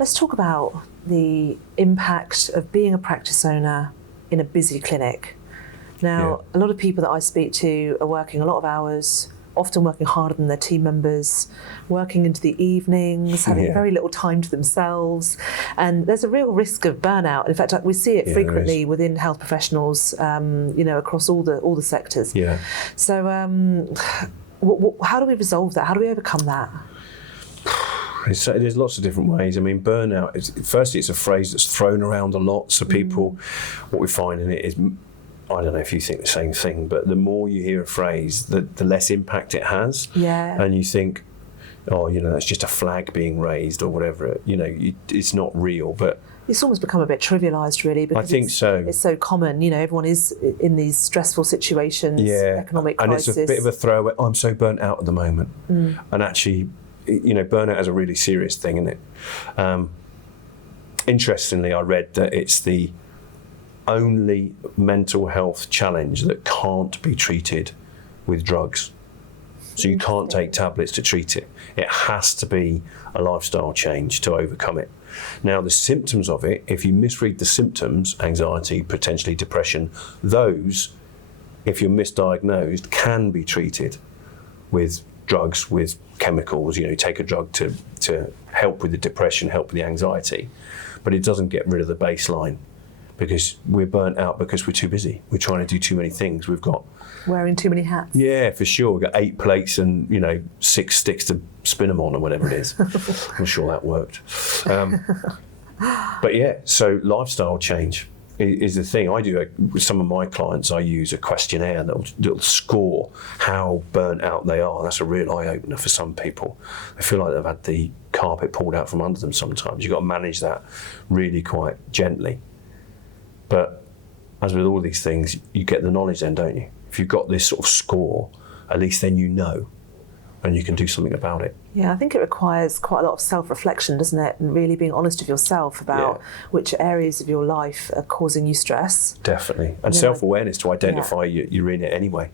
Let's talk about the impact of being a practice owner in a busy clinic. Now, a lot of people that I speak to are working a lot of hours, often working harder than their team members, working into the evenings, having very little time to themselves. And there's a real risk of burnout. In fact, we see it frequently within health professionals, across all the sectors. Yeah. So how do we resolve that? How do we overcome that? There's lots of different ways. I mean, burnout, firstly, it's a phrase that's thrown around a lot. So people, what we find in it is, I don't know if you think the same thing, but the more you hear a phrase, the less impact it has. Yeah. And you think, that's just a flag being raised or whatever. It's not real. But it's almost become a bit trivialised, really. Because I think so. It's so common. Everyone is in these stressful situations, economic crisis. And it's a bit of a throwaway. I'm so burnt out at the moment. And actually, burnout is a really serious thing, isn't it? Interestingly, I read that it's the only mental health challenge that can't be treated with drugs. So you can't take tablets to treat it. It has to be a lifestyle change to overcome it. Now, the symptoms of it, if you misread the symptoms, anxiety, potentially depression, those, if you're misdiagnosed, can be treated with drugs, with chemicals. Take a drug to help with the depression, help with the anxiety, but it doesn't get rid of the baseline, because we're burnt out because we're too busy. We're trying to do too many things. We've got wearing too many hats. Yeah, for sure. We've got 8 plates and 6 sticks to spin them on, or whatever it is. I'm sure that worked. But yeah, so lifestyle change is the thing. I do with some of my clients. I use a questionnaire that'll score how burnt out they are. That's a real eye opener for some people. They feel like they've had the carpet pulled out from under them. Sometimes you've got to manage that really quite gently. But as with all these things, you get the knowledge then, don't you? If you've got this sort of score, at least then you know, and you can do something about it. Yeah, I think it requires quite a lot of self-reflection, doesn't it? And really being honest with yourself about which areas of your life are causing you stress. Definitely. And self-awareness to identify you're in it anyway.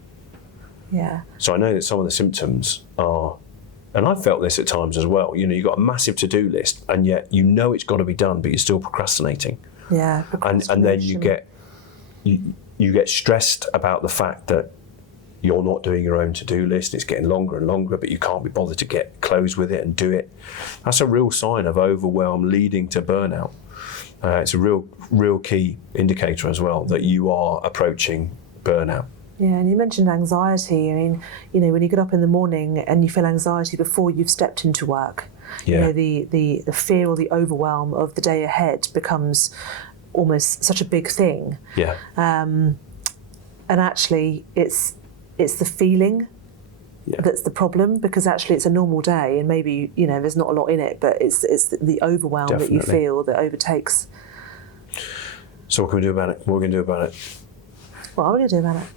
Yeah. So I know that some of the symptoms are, and I've felt this at times as well, you've got a massive to-do list, and yet it's got to be done, but you're still procrastinating. Yeah. And then you get stressed about the fact that you're not doing your own to-do list. It's getting longer and longer, but you can't be bothered to get close with it and do it. That's a real sign of overwhelm leading to burnout. It's a real key indicator as well that you are approaching burnout. Yeah, and you mentioned anxiety. I mean, when you get up in the morning and you feel anxiety before you've stepped into work, the fear or the overwhelm of the day ahead becomes almost such a big thing. Yeah. And actually, it's the feeling that's the problem, because actually it's a normal day and maybe there's not a lot in it, but it's the overwhelm that you feel that overtakes. So what can we do about it? What are we going to do about it? What are we going to do about it?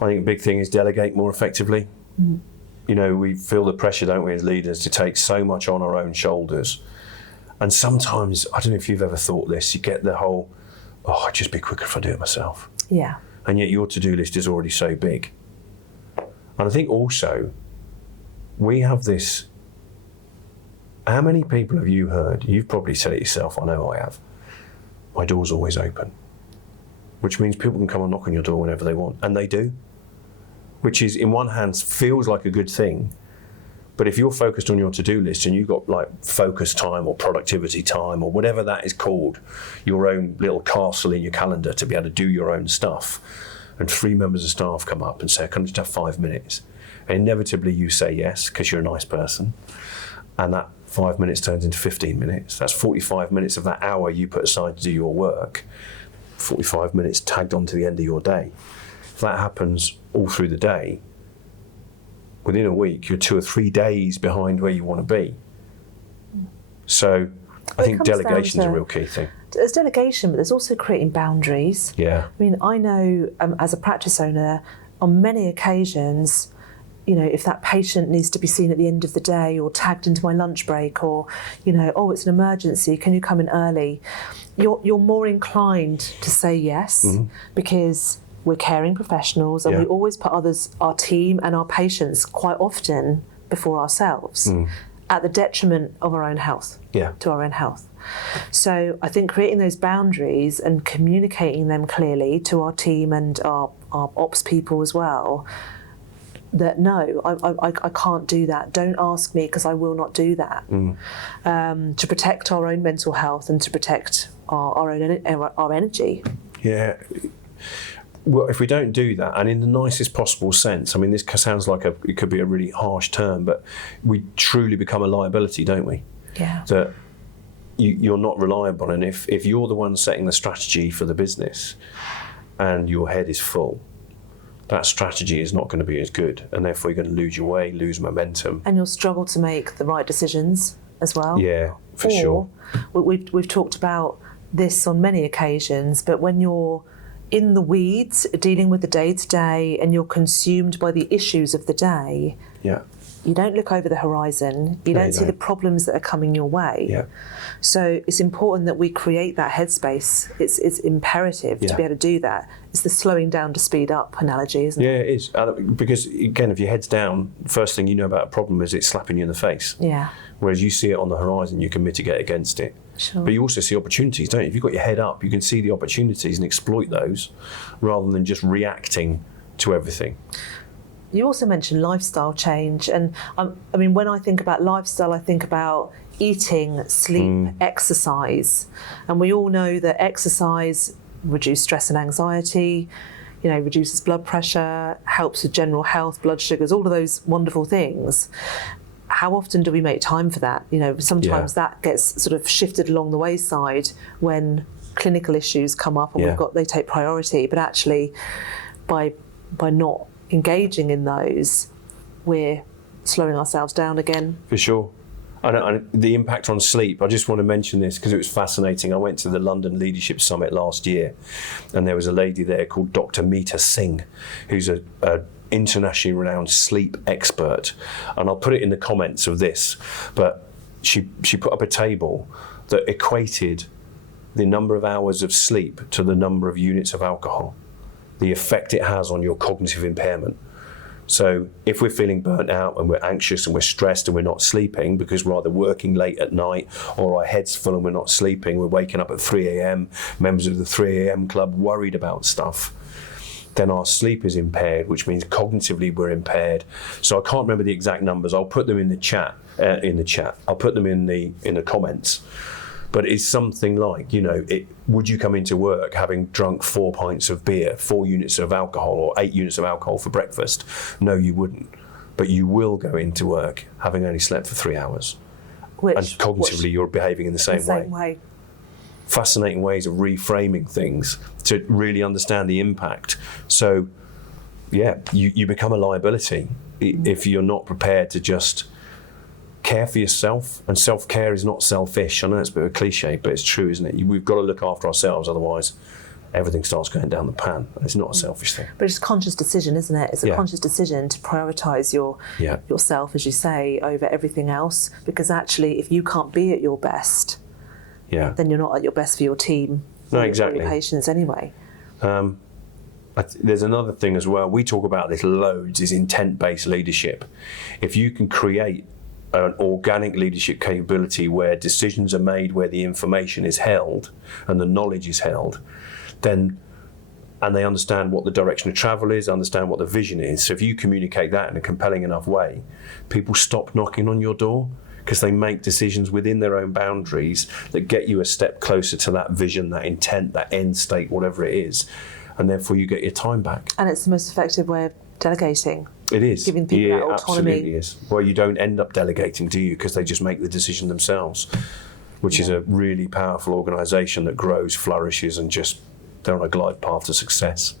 I think a big thing is delegate more effectively. We feel the pressure, don't we, as leaders, to take so much on our own shoulders. And sometimes, I don't know if you've ever thought this, you get the whole, it'd just be quicker if I do it myself. Yeah. And yet your to-do list is already so big. And I think also, we have this, how many people have you heard, you've probably said it yourself, I know I have, my door's always open. Which means people can come and knock on your door whenever they want, and they do. Which is, in one hand, feels like a good thing, but if you're focused on your to-do list and you've got like focus time or productivity time or whatever that is called, your own little castle in your calendar to be able to do your own stuff, and 3 members of staff come up and say, can I just have 5 minutes? And inevitably you say yes, because you're a nice person, and that 5 minutes turns into 15 minutes. That's 45 minutes of that hour you put aside to do your work. 45 minutes tagged on to the end of your day. If that happens all through the day, within a week, you're 2 or 3 days behind where you want to be. So I think delegation is a real key thing. There's delegation, but there's also creating boundaries. Yeah. I mean, I know as a practice owner, on many occasions, if that patient needs to be seen at the end of the day or tagged into my lunch break, or, it's an emergency, can you come in early? You're more inclined to say yes, because we're caring professionals and we always put our team and our patients quite often before ourselves. at the detriment of our own health, to our own health. So I think creating those boundaries and communicating them clearly to our team and our ops people as well, that no, I can't do that. Don't ask me because I will not do that. To protect our own mental health and to protect our energy. Yeah. Well, if we don't do that, and in the nicest possible sense, I mean, this sounds like it could be a really harsh term, but we truly become a liability, don't we? Yeah. That you're not reliable, and if you're the one setting the strategy for the business and your head is full, that strategy is not going to be as good, and therefore you're going to lose your way, lose momentum. And you'll struggle to make the right decisions as well. Yeah, for sure. We've talked about this on many occasions, but when you're in the weeds, dealing with the day-to-day, and you're consumed by the issues of the day, you don't look over the horizon, you don't see the problems that are coming your way. Yeah. So it's important that we create that headspace. It's imperative to be able to do that. It's the slowing down to speed up analogy, isn't it? Yeah, it is. Because again, if your head's down, first thing you know about a problem is it's slapping you in the face. Yeah. Whereas you see it on the horizon, you can mitigate against it. Sure. But you also see opportunities, don't you? If you've got your head up, you can see the opportunities and exploit those rather than just reacting to everything. You also mentioned lifestyle change. And I mean, when I think about lifestyle, I think about eating, sleep, exercise. And we all know that exercise reduces stress and anxiety, reduces blood pressure, helps with general health, blood sugars, all of those wonderful things. How often do we make time for that? Sometimes that gets sort of shifted along the wayside when clinical issues come up and they take priority. But actually, by not engaging in those, we're slowing ourselves down again. For sure. And the impact on sleep, I just want to mention this because it was fascinating. I went to the London Leadership Summit last year, and there was a lady there called Dr. Meeta Singh, who's a internationally renowned sleep expert. And I'll put it in the comments of this, but she put up a table that equated the number of hours of sleep to the number of units of alcohol, the effect it has on your cognitive impairment. So if we're feeling burnt out and we're anxious and we're stressed and we're not sleeping because we're either working late at night or our head's full and we're not sleeping, we're waking up at 3 a.m, members of the 3 a.m. club worried about stuff, then our sleep is impaired, which means cognitively we're impaired. So I can't remember the exact numbers. I'll put them in the chat. I'll put them in the comments. But it's something like, would you come into work having drunk 4 pints of beer, 4 units of alcohol, or 8 units of alcohol for breakfast? No, you wouldn't. But you will go into work having only slept for 3 hours. And cognitively, you're behaving in the same way. Fascinating ways of reframing things to really understand the impact. So, you become a liability if you're not prepared to just care for yourself. And self-care is not selfish. I know it's a bit of a cliche, but it's true, isn't it? We've got to look after ourselves, otherwise everything starts going down the pan. It's not a selfish thing. But it's a conscious decision, isn't it? It's a conscious decision to prioritise yourself, as you say, over everything else. Because actually, if you can't be at your best, then you're not at your best for your team, for your patients anyway. There's another thing as well. We talk about this loads, is intent-based leadership. If you can create an organic leadership capability where decisions are made, where the information is held and the knowledge is held, and they understand what the direction of travel is, understand what the vision is. So if you communicate that in a compelling enough way, people stop knocking on your door because they make decisions within their own boundaries that get you a step closer to that vision, that intent, that end state, whatever it is. And therefore you get your time back. And it's the most effective way of delegating. It is. Giving people that autonomy. It absolutely is. Well, you don't end up delegating, do you? Because they just make the decision themselves, which is a really powerful organisation that grows, flourishes, and just they're on a glide path to success.